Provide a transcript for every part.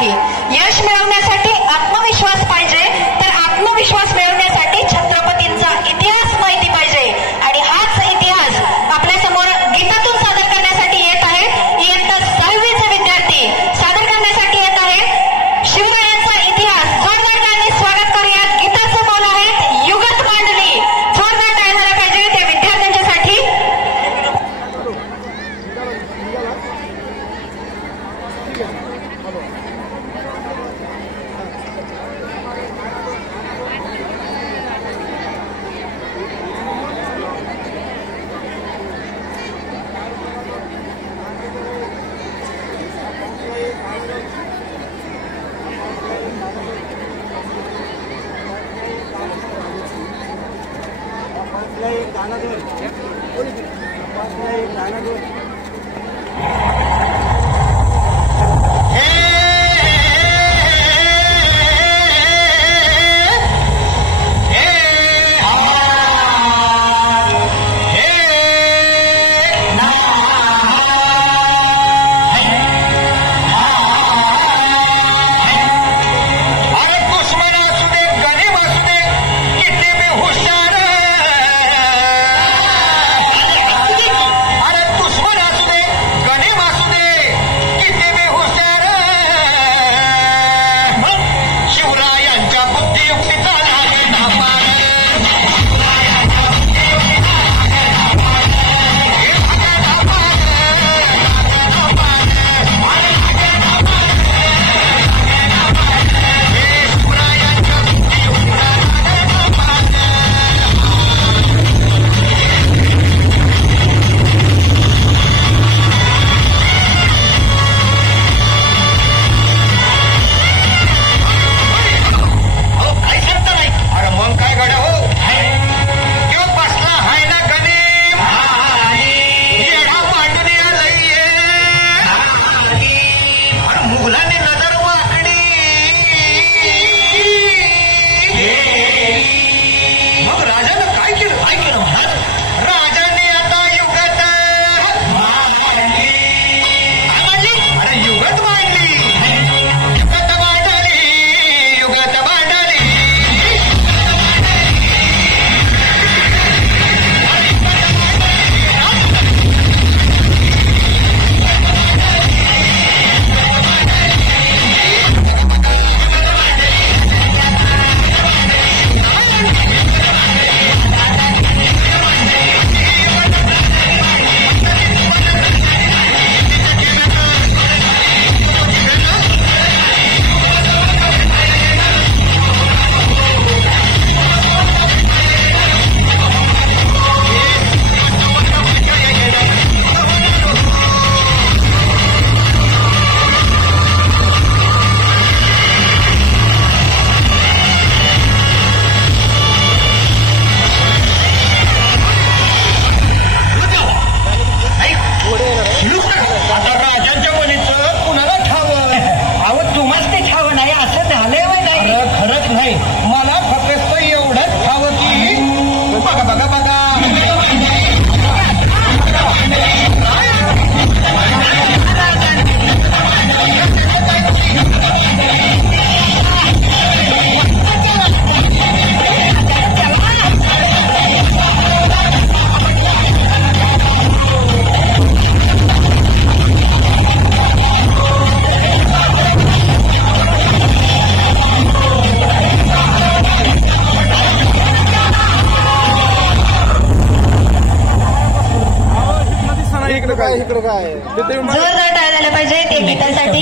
नाही. यश मिळवण्यासाठी आत्मविश्वास पाहिजे, तर आत्मविश्वास मिळवण्यासाठी छत्रपतींचा इतिहास माहिती पाहिजे. आणि हाच इतिहास आपल्यासमोर गीतातून सादर करण्यासाठी येत आहे. इयत्ता 6वीचे विद्यार्थी सादर करण्यासाठी येत आहेत शिवरायांचा इतिहास. जोरदार टाळ्यांनी स्वागत करूया. गीताचं बोल आहेत युगत मांडली. जोरदार टाळ्या झाल्या पाहिजे त्या विद्यार्थ्यांच्यासाठी. जोरदार टाळ्या झाल्या पाहिजे ते गीतासाठी.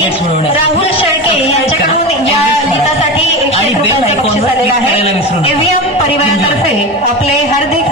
राहुल शेळके यांच्याकडून या गीतासाठी 100 रुपयांचं बक्षीस आलेलं आहे. एव्हीएम परिवारातर्फे आपले हार्दिक